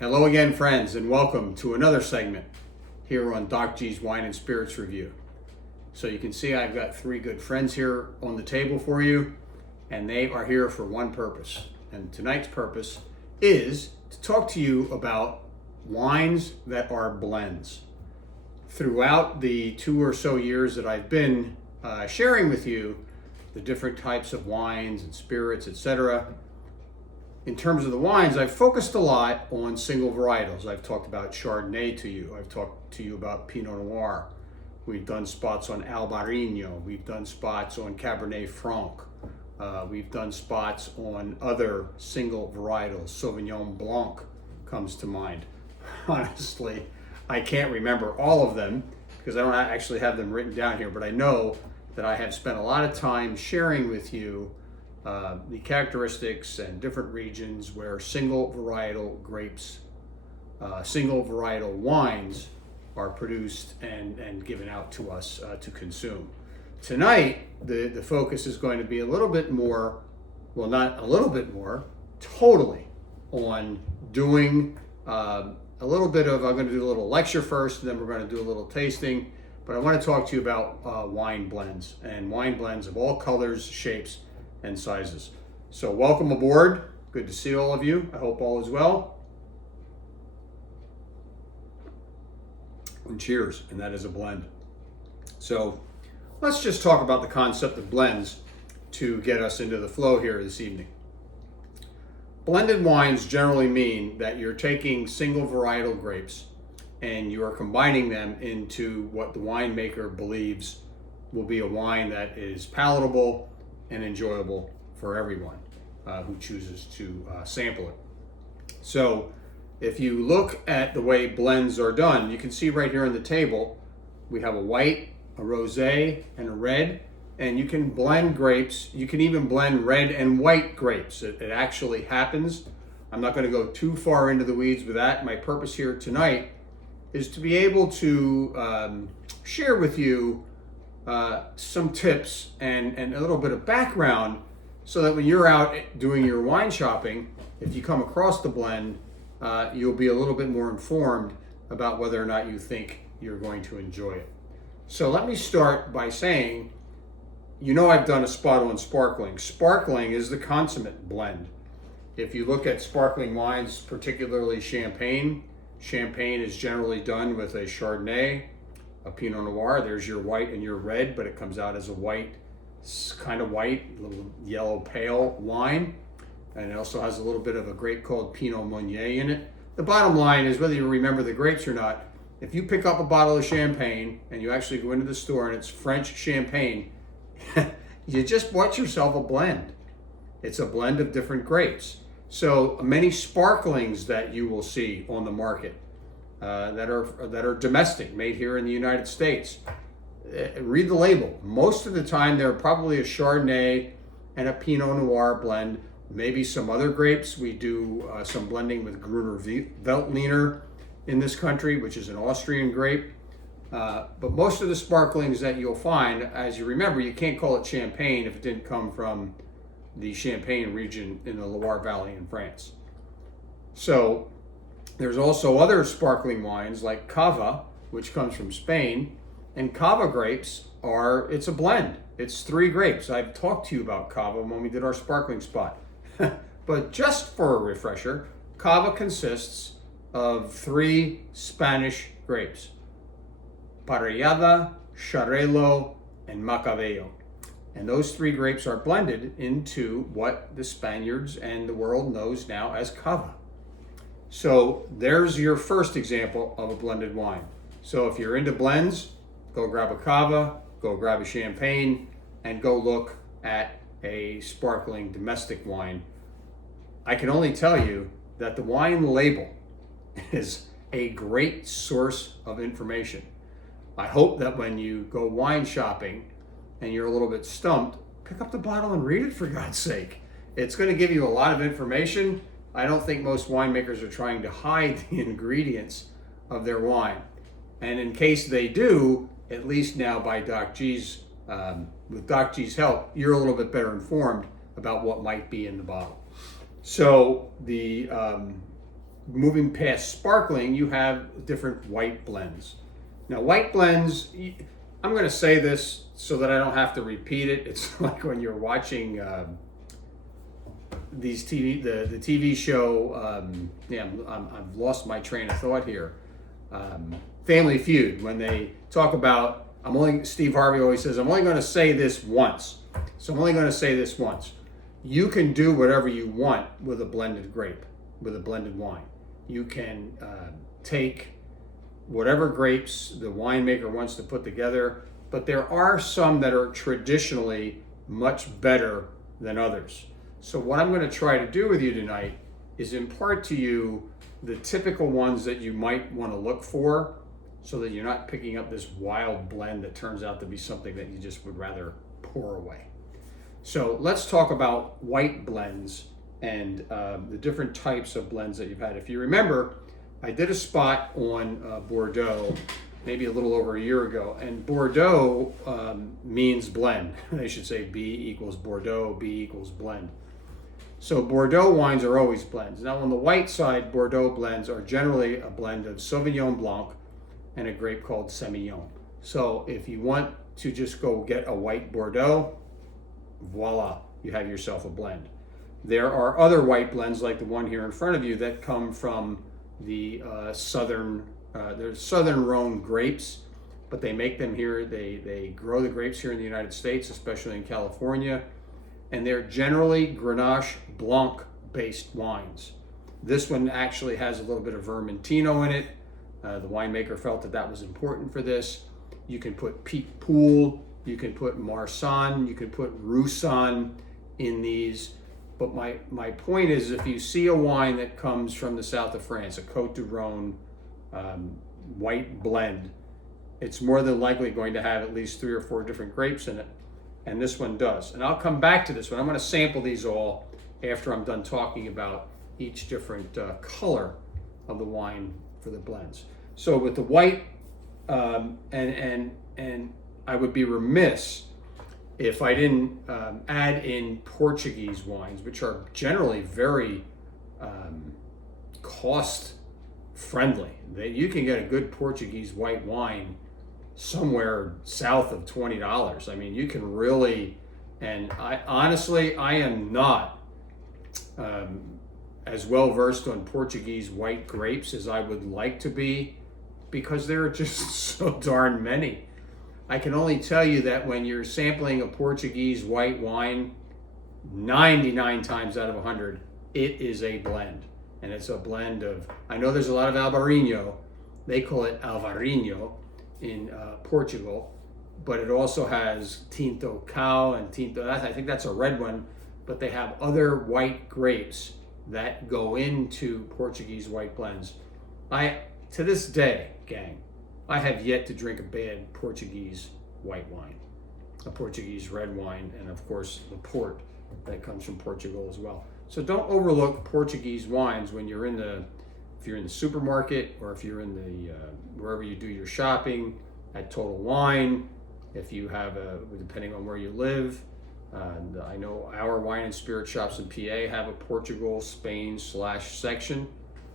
Hello again, friends, and welcome to another segment here on Doc G's Wine and Spirits Review. So you can see I've got three good friends here on the table for you, and they are here for one purpose. And tonight's purpose is to talk to you about wines that are blends. Throughout the 2 or so years that I've been sharing with you the different types of wines and spirits, etc., in terms of the wines, I've focused a lot on single varietals. I've talked about Chardonnay to you. I've talked to you about Pinot Noir. We've done spots on Albarino. We've done spots on Cabernet Franc. We've done spots on other single varietals. Sauvignon Blanc comes to mind. Honestly, I can't remember all of them because I don't actually have them written down here, but I know that I have spent a lot of time sharing with you the characteristics and different regions where single varietal grapes, single varietal wines are produced and given out to us to consume. Tonight, the focus is going to be a little bit more, well, not a little bit more, totally on doing a little bit of, I'm going to do a little lecture first, and then we're going to do a little tasting. But I want to talk to you about wine blends, and wine blends of all colors, shapes, and sizes. So welcome aboard. Good to see all of you. I hope all is well. And cheers, and that is a blend. So let's just talk about the concept of blends to get us into the flow here this evening. Blended wines generally mean that you're taking single varietal grapes and you are combining them into what the winemaker believes will be a wine that is palatable and enjoyable for everyone who chooses to sample it. So if you look at the way blends are done, you can see right here on the table, we have a white, a rosé, and a red, and you can blend grapes. You can even blend red and white grapes. It actually happens. I'm not going to go too far into the weeds with that. My purpose here tonight is to be able to share with you some tips and a little bit of background so that when you're out doing your wine shopping, if you come across the blend, you'll be a little bit more informed about whether or not you think you're going to enjoy it. So let me start by saying, you know, I've done a spot on sparkling. Sparkling is the consummate blend. If you look at sparkling wines, particularly champagne is generally done with a Chardonnay, a Pinot Noir. There's your white and your red, but it comes out as a white, kind of white, little yellow pale wine. And it also has a little bit of a grape called Pinot Meunier in it. The bottom line is, whether you remember the grapes or not, if you pick up a bottle of champagne and you actually go into the store and it's French champagne, you just bought yourself a blend. It's a blend of different grapes. So many sparklings that you will see on the market that are domestic, made here in the United States. Read the label. Most of the time, they're probably a Chardonnay and a Pinot Noir blend. Maybe some other grapes. We do some blending with Gruner Veltliner in this country, which is an Austrian grape. But most of the sparklings that you'll find, as you remember, you can't call it champagne if it didn't come from the Champagne region in the Loire Valley in France. So there's also other sparkling wines like Cava, which comes from Spain. And Cava grapes it's a blend. It's 3 grapes. I've talked to you about Cava when we did our sparkling spot. But just for a refresher, Cava consists of 3 Spanish grapes: Parellada, Xarel·lo, and Macabeo. And those 3 grapes are blended into what the Spaniards and the world knows now as Cava. So there's your first example of a blended wine. So if you're into blends, go grab a Cava, go grab a champagne, and go look at a sparkling domestic wine. I can only tell you that the wine label is a great source of information. I hope that when you go wine shopping and you're a little bit stumped, pick up the bottle and read it, for God's sake. It's going to give you a lot of information. I don't think most winemakers are trying to hide the ingredients of their wine. And in case they do, at least now by Doc G's, with Doc G's help, you're a little bit better informed about what might be in the bottle. So the moving past sparkling, you have different white blends. Now, white blends, I'm going to say this so that I don't have to repeat it. It's like when you're watching the TV show. I've lost my train of thought here. Family Feud, when they talk about, Steve Harvey always says, I'm only going to say this once. So I'm only going to say this once. You can do whatever you want with a blended grape, with a blended wine. You can take whatever grapes the winemaker wants to put together, but there are some that are traditionally much better than others. So what I'm going to try to do with you tonight is impart to you the typical ones that you might want to look for, so that you're not picking up this wild blend that turns out to be something that you just would rather pour away. So let's talk about white blends and the different types of blends that you've had. If you remember, I did a spot on Bordeaux maybe a little over a year ago, and Bordeaux means blend. They should say B equals Bordeaux, B equals blend. So Bordeaux wines are always blends. Now on the white side, Bordeaux blends are generally a blend of Sauvignon Blanc and a grape called Semillon. So if you want to just go get a white Bordeaux, voila, you have yourself a blend. There are other white blends like the one here in front of you that come from the southern Rhone grapes, but they make them here. They grow the grapes here in the United States, especially in California, and they're generally Grenache Blanc based wines. This one actually has a little bit of Vermentino in it. The winemaker felt that that was important for this. You can put Pic Poul, you can put Marsanne, you can put Roussanne in these. But my point is, if you see a wine that comes from the south of France, a Côte du Rhône white blend, it's more than likely going to have at least 3 or 4 different grapes in it. And this one does. And I'll come back to this one. I'm going to sample these all after I'm done talking about each different color of the wine for the blends. So with the white, and I would be remiss if I didn't add in Portuguese wines, which are generally very cost friendly. You can get a good Portuguese white wine somewhere south of $20. I mean, you can really, and I am not as well versed on Portuguese white grapes as I would like to be, because there are just so darn many. I can only tell you that when you're sampling a Portuguese white wine, 99 times out of 100, it is a blend. And it's a blend of, I know there's a lot of Albarino, they call it Alvarinho in Portugal, but it also has Tinto Cow and Tinto, I think that's a red one, but they have other white grapes that go into Portuguese white blends. To this day, gang, I have yet to drink a bad Portuguese white wine, a Portuguese red wine, and of course the port that comes from Portugal as well. So don't overlook Portuguese wines when you're if you're in the supermarket, or if you're in the wherever you do your shopping at Total Wine. If you have depending on where you live, I know our wine and spirit shops in PA have a Portugal, Spain / section.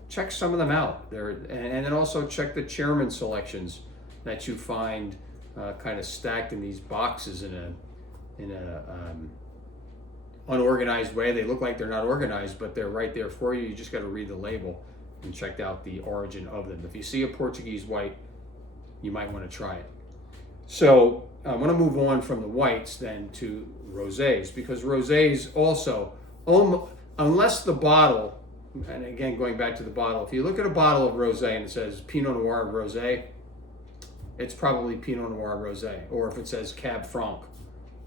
Check some of them out there, and then also check the chairman selections that you find kind of stacked in these boxes in a unorganized way. They look like they're not organized, but they're right there for you. You just got to read the label and check out the origin of them. If you see a Portuguese white, you might want to try it. So I want to move on from the whites then to rosés, because rosés also, unless the bottle, and again, going back to the bottle, if you look at a bottle of rosé and it says Pinot Noir Rosé, it's probably Pinot Noir Rosé. Or if it says Cab Franc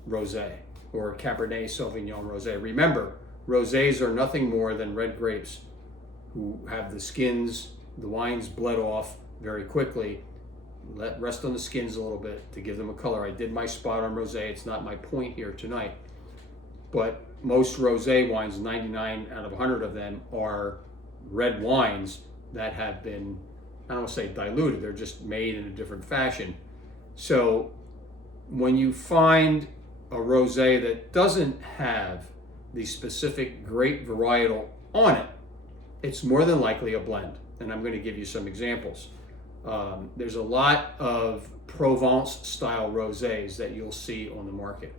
Rosé or Cabernet Sauvignon Rosé. Remember, rosés are nothing more than red grapes who have the wines bled off very quickly. Let rest on the skins a little bit to give them a color. I did my spot on rosé. It's not my point here tonight. But most rosé wines, 99 out of 100 of them, are red wines that have been, I don't want to say diluted, they're just made in a different fashion. So when you find a rosé that doesn't have the specific grape varietal on it, it's more than likely a blend. And I'm going to give you some examples. There's a lot of Provence style rosés that you'll see on the market.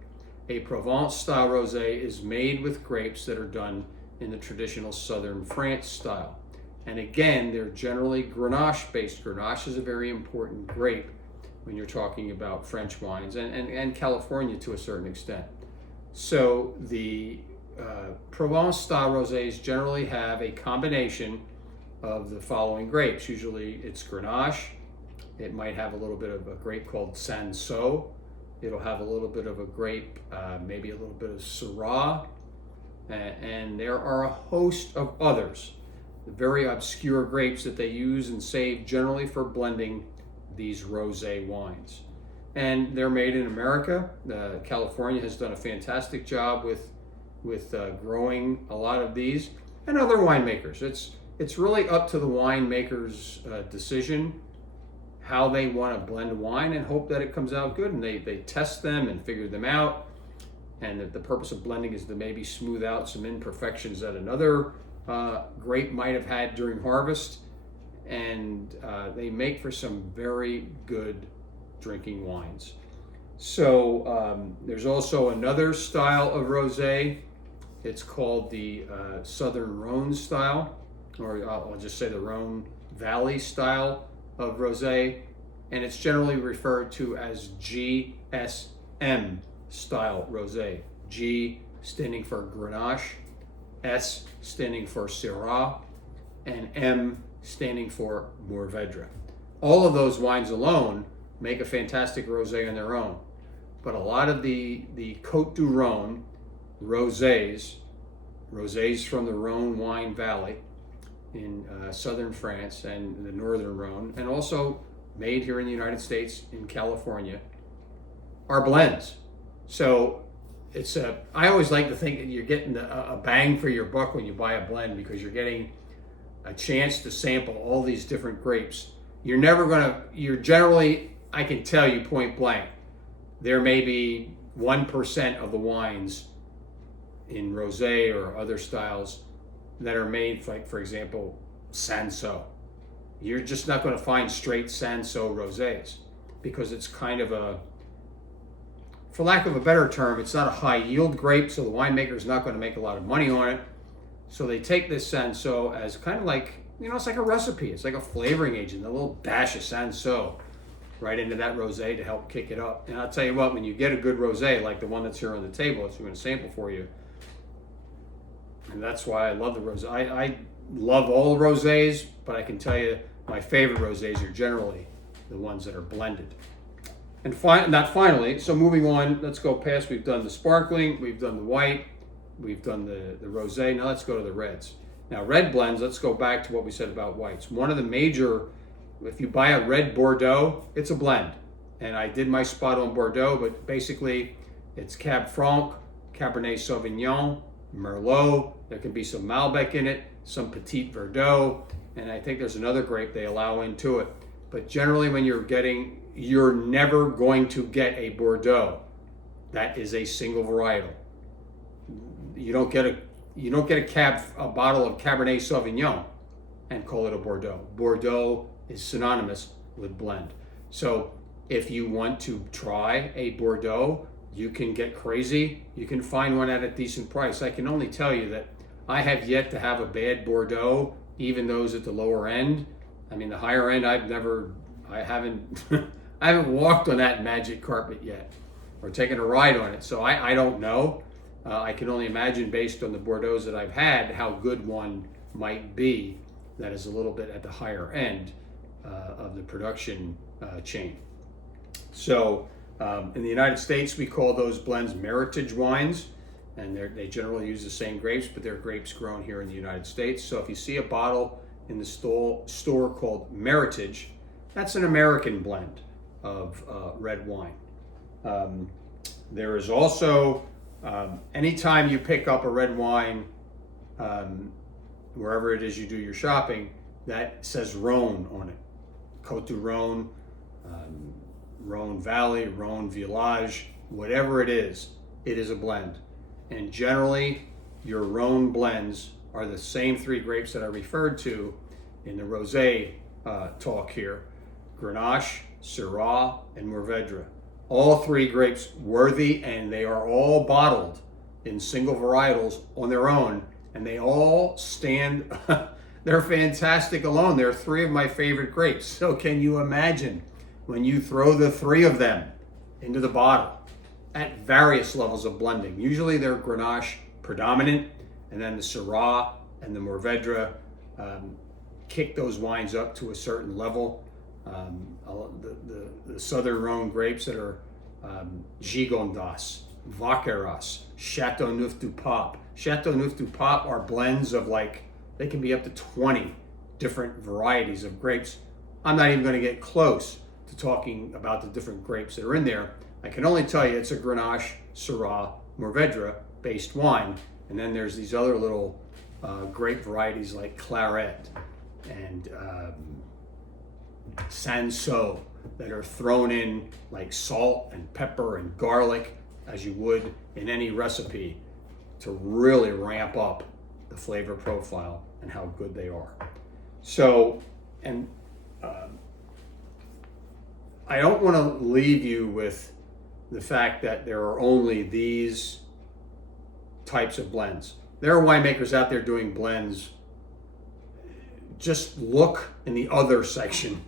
A Provence style rosé is made with grapes that are done in the traditional southern France style. And again, they're generally Grenache based. Grenache is a very important grape when you're talking about French wines, and California to a certain extent. So the Provence style rosés generally have a combination of the following grapes. Usually it's Grenache. It might have a little bit of a grape called Cinsault. It'll have a little bit of a grape, maybe a little bit of Syrah. And there are a host of others, very obscure grapes that they use and save generally for blending these rosé wines. And they're made in America. California has done a fantastic job with growing a lot of these, and other winemakers. It's really up to the winemaker's decision how they want to blend wine and hope that it comes out good. And they test them and figure them out. And the purpose of blending is to maybe smooth out some imperfections that another grape might have had during harvest. And they make for some very good drinking wines. So there's also another style of rosé. It's called the Southern Rhone style, or I'll just say the Rhone Valley style of rosé, and it's generally referred to as GSM style rosé. G standing for Grenache, S standing for Syrah, and M standing for Mourvèdre. All of those wines alone make a fantastic rosé on their own, but a lot of the Côte du Rhône rosés from the Rhone wine valley in southern France and the northern Rhone, and also made here in the United States in California, are blends. So I always like to think that you're getting a bang for your buck when you buy a blend, because you're getting a chance to sample all these different grapes. You're generally, I can tell you point blank, there may be 1% of the wines in rosé or other styles that are made, like for example, Cinsault. You're just not going to find straight Cinsault rosés, because it's kind of for lack of a better term, it's not a high yield grape, so the winemaker's not going to make a lot of money on it. So they take this Cinsault as kind of like, it's like a recipe. It's like a flavoring agent, a little dash of Cinsault right into that rosé to help kick it up. And I'll tell you what, when you get a good rosé like the one that's here on the table, it's going to sample for you. And that's why I love the rosé. I love all rosés, but I can tell you my favorite rosés are generally the ones that are blended. And finally, so moving on, let's go past, we've done the sparkling, we've done the white, we've done the rosé. Now let's go to the reds. Now red blends, let's go back to what we said about whites. One of the major, if you buy a red Bordeaux, it's a blend. And I did my spot on Bordeaux, but basically it's Cab Franc, Cabernet Sauvignon, Merlot. There can be some Malbec in it, some Petit Verdot, and I think there's another grape they allow into it. But generally when you're never going to get a Bordeaux that is a single varietal. You don't get a bottle of Cabernet Sauvignon and call it a Bordeaux. Bordeaux is synonymous with blend. So if you want to try a Bordeaux, you can get crazy. You can find one at a decent price. I can only tell you that I have yet to have a bad Bordeaux, even those at the lower end. I mean, the higher end, I haven't I haven't walked on that magic carpet yet, or taken a ride on it. So I don't know. I can only imagine, based on the Bordeaux that I've had, how good one might be that is a little bit at the higher end of the production chain. So in the United States, we call those blends Meritage wines, and they generally use the same grapes, but they're grapes grown here in the United States. So if you see a bottle in the store called Meritage, that's an American blend of red wine. There is also, anytime you pick up a red wine, wherever it is you do your shopping, that says Rhone on it. Côte du Rhône, Rhone Valley, Rhone Village, whatever it is a blend. And generally, your Rhone blends are the same three grapes that I referred to in the rosé talk here: Grenache, Syrah, and Mourvedre. All three grapes worthy, and they are all bottled in single varietals on their own, and they all stand. They're fantastic alone. They're three of my favorite grapes. So can you imagine when you throw the three of them into the bottle at various levels of blending? Usually they're Grenache predominant, and then the Syrah and the Mourvedre kick those wines up to a certain level. The Southern Rhone grapes that are Gigondas, Vacqueyras, Chateauneuf du Pape. Chateauneuf du Pape are blends of they can be up to 20 different varieties of grapes. I'm not even going to get close to talking about the different grapes that are in there. I can only tell you it's a Grenache, Syrah, Mourvedre based wine. And then there's these other little grape varieties like Claret and Cinsault that are thrown in like salt and pepper and garlic, as you would in any recipe, to really ramp up the flavor profile and how good they are. So, and I don't want to leave you with the fact that there are only these types of blends. There are winemakers out there doing blends. Just look in the other section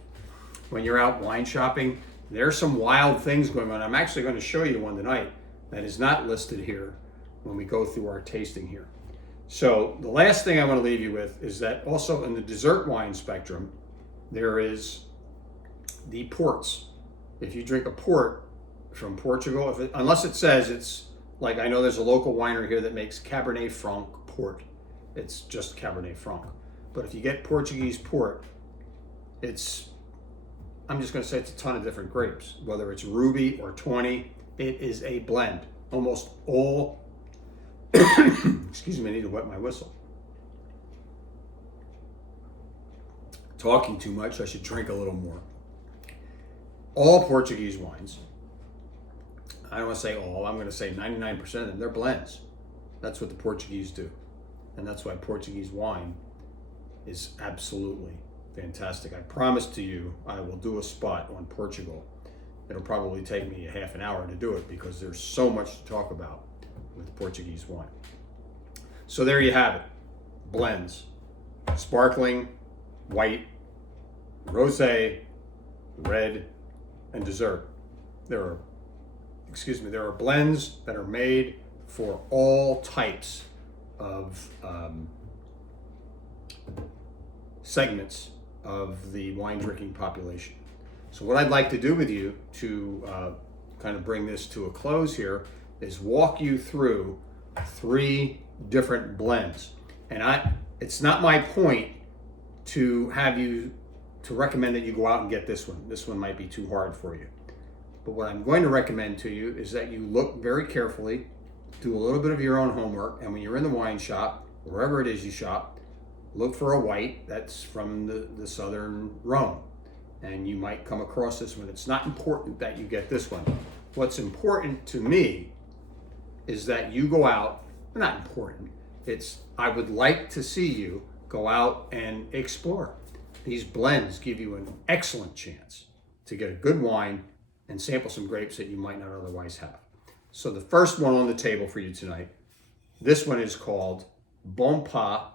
when you're out wine shopping. There's some wild things going on. I'm actually going to show you one tonight that is not listed here when we go through our tasting here. So the last thing I want to leave you with is that also in the dessert wine spectrum, there is the ports. If you drink a port from Portugal, unless it says it's like, I know there's a local winery here that makes Cabernet Franc port. It's just Cabernet Franc. But if you get Portuguese port, I'm just going to say it's a ton of different grapes, whether it's Ruby or 20. It is a blend. Almost all, excuse me, I need to wet my whistle. Talking too much, I should drink a little more. All Portuguese wines, I don't want to say all, I'm going to say 99% of them, they're blends. That's what the Portuguese do. And that's why Portuguese wine is absolutely fantastic. I promise to you, I will do a spot on Portugal. It'll probably take me a half an hour to do it because there's so much to talk about with Portuguese wine. So there you have it. Blends. Sparkling, white, rosé, red, and dessert. There are blends that are made for all types of segments of the wine drinking population. So what I'd like to do with you to kind of bring this to a close here is walk you through 3 different blends. And it's not my point to have you to recommend that you go out and get this one. This one might be too hard for you. But what I'm going to recommend to you is that you look very carefully, do a little bit of your own homework, and when you're in the wine shop, wherever it is you shop, look for a white that's from the Southern Rhone. And you might come across this one. It's not important that you get this one. What's important to me is that you go out, not important, I would like to see you go out and explore. These blends give you an excellent chance to get a good wine and sample some grapes that you might not otherwise have. So the first one on the table for you tonight, this one is called Bonpas,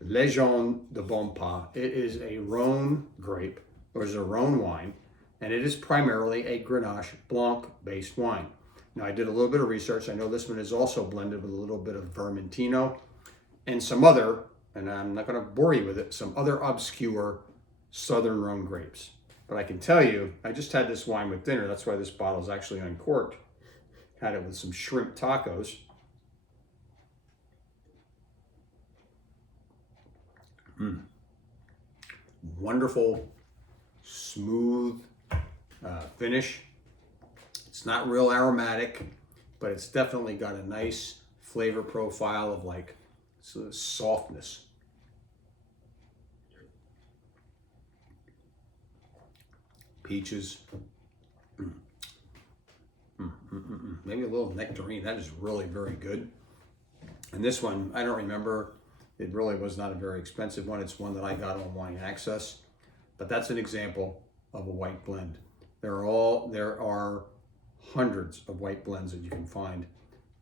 Legend de Bonpas. It is a Rhone grape, or is a Rhone wine, and it is primarily a Grenache Blanc based wine. Now I did a little bit of research. I know this one is also blended with a little bit of Vermentino and some other, and I'm not going to bore you with it, some other obscure Southern Rhone grapes. But I can tell you, I just had this wine with dinner. That's why this bottle is actually uncorked. Had it with some shrimp tacos. Wonderful, smooth finish. It's not real aromatic, but it's definitely got a nice flavor profile of sort of softness. Peaches. Maybe a little nectarine. That is really very good. And this one, I don't remember It really was not a very expensive one. It's one that I got on Wine Access, but that's an example of a white blend. There are hundreds of white blends that you can find.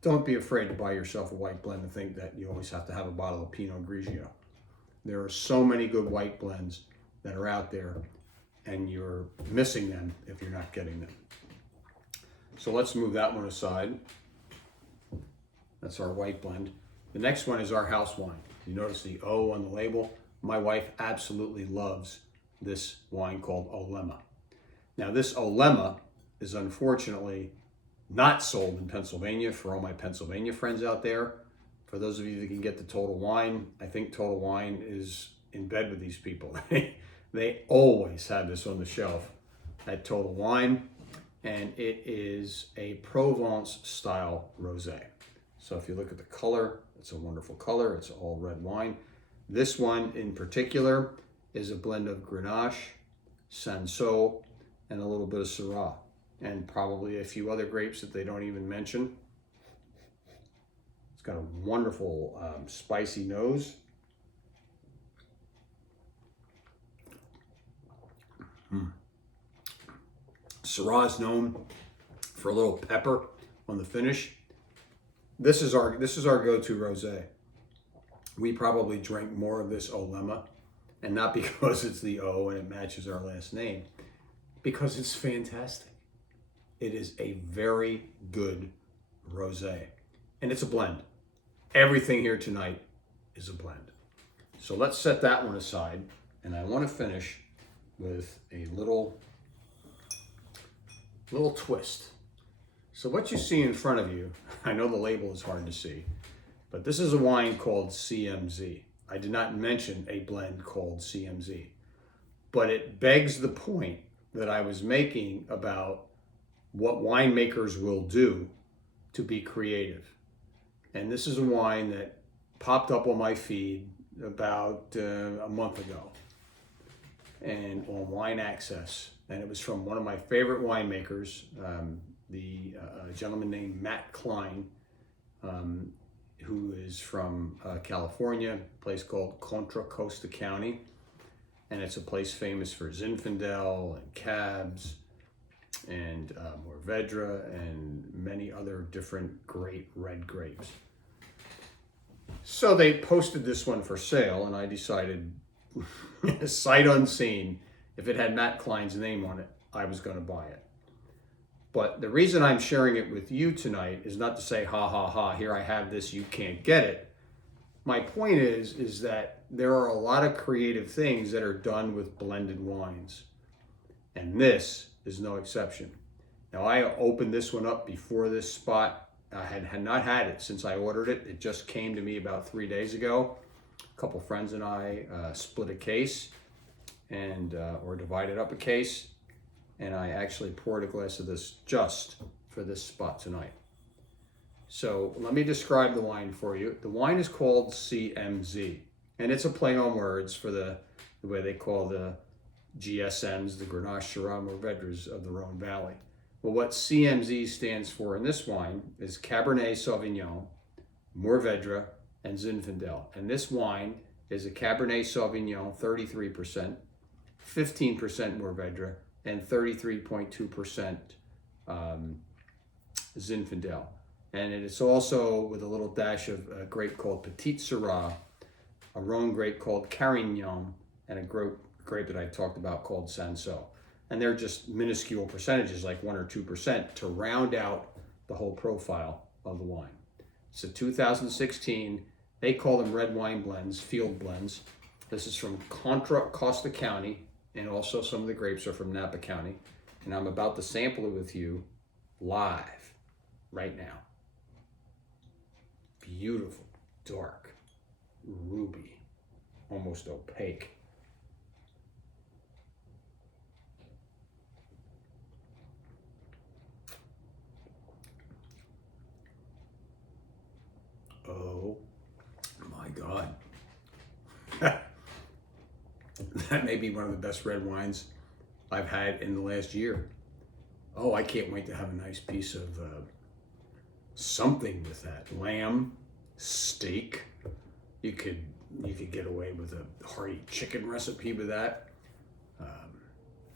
Don't be afraid to buy yourself a white blend and think that you always have to have a bottle of Pinot Grigio. There are so many good white blends that are out there, and you're missing them if you're not getting them. So let's move that one aside. That's our white blend. The next one is our house wine. You notice the O on the label. My wife absolutely loves this wine called Olema. Now this Olema is unfortunately not sold in Pennsylvania for all my Pennsylvania friends out there. For those of you that can get the Total Wine, I think Total Wine is in bed with these people. They always have this on the shelf at Total Wine, and it is a Provence style rosé. So if you look at the color, it's a wonderful color. It's all red wine. This one in particular is a blend of Grenache, Cinsault, and a little bit of Syrah, and probably a few other grapes that they don't even mention. It's got a wonderful spicy nose. Syrah is known for a little pepper on the finish. This is our go-to rosé. We probably drink more of this Olema, and not because it's the O and it matches our last name, because it's fantastic. It is a very good rosé, and it's a blend. Everything here tonight is a blend. So let's set that one aside, and I want to finish with a little twist. So what you see in front of you, I know the label is hard to see, but this is a wine called CMZ. I did not mention a blend called CMZ, but it begs the point that I was making about what winemakers will do to be creative. And this is a wine that popped up on my feed about a month ago, and on Wine Access, and it was from one of my favorite winemakers, a gentleman named Matt Klein, who is from California, a place called Contra Costa County, and it's a place famous for Zinfandel and Cabs and Mourvedre and many other different great red grapes. So they posted this one for sale, and I decided, sight unseen, if it had Matt Klein's name on it, I was going to buy it. But the reason I'm sharing it with you tonight is not to say, ha, ha, ha, here I have this, you can't get it. My point is that there are a lot of creative things that are done with blended wines, and this is no exception. Now, I opened this one up before this spot. I had not had it since I ordered it. It just came to me about 3 days ago. A couple friends and I split a case or divided up a case, and I actually poured a glass of this just for this spot tonight. So let me describe the wine for you. The wine is called CMZ, and it's a play on words for the way they call the GSMs, the Grenache, Syrah, Mourvedres of the Rhone Valley. Well, what CMZ stands for in this wine is Cabernet Sauvignon, Mourvedre, and Zinfandel. And this wine is a Cabernet Sauvignon 33%, 15% Mourvedre, and 33.2% Zinfandel. And it's also with a little dash of a grape called Petit Syrah, a Rhone grape called Carignan, and a grape that I talked about called Cinsault. And they're just minuscule percentages, like 1 or 2%, to round out the whole profile of the wine. It's a 2016, they call them red wine blends, field blends. This is from Contra Costa County, and also some of the grapes are from Napa County. And I'm about to sample it with you live right now. Beautiful, dark, ruby, almost opaque. Oh my God. That may be one of the best red wines I've had in the last year. Oh, I can't wait to have a nice piece of something with that. Lamb, steak. You could You could get away with a hearty chicken recipe with that.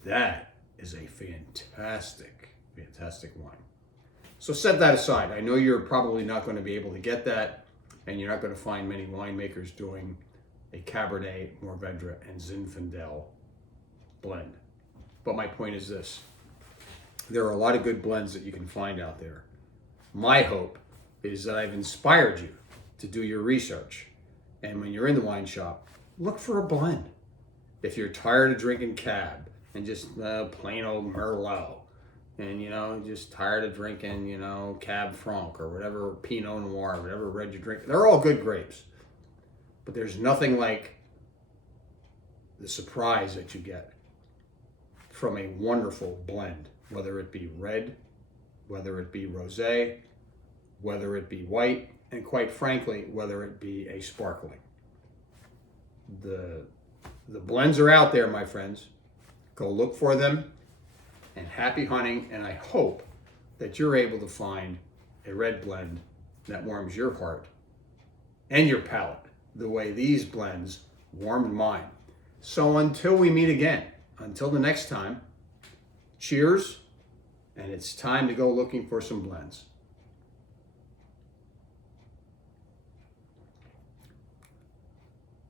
That is a fantastic, fantastic wine. So set that aside. I know you're probably not going to be able to get that, and you're not going to find many winemakers doing a Cabernet, Mourvedre, and Zinfandel blend. But my point is this. There are a lot of good blends that you can find out there. My hope is that I've inspired you to do your research. And when you're in the wine shop, look for a blend. If you're tired of drinking Cab and just plain old Merlot, and just tired of drinking, Cab Franc or whatever Pinot Noir, whatever red you drink, they're all good grapes. But there's nothing like the surprise that you get from a wonderful blend, whether it be red, whether it be rosé, whether it be white, and quite frankly, whether it be a sparkling. The blends are out there, my friends. Go look for them, and happy hunting, and I hope that you're able to find a red blend that warms your heart and your palate the way these blends warmed mine. So until we meet again, until the next time, cheers, and it's time to go looking for some blends.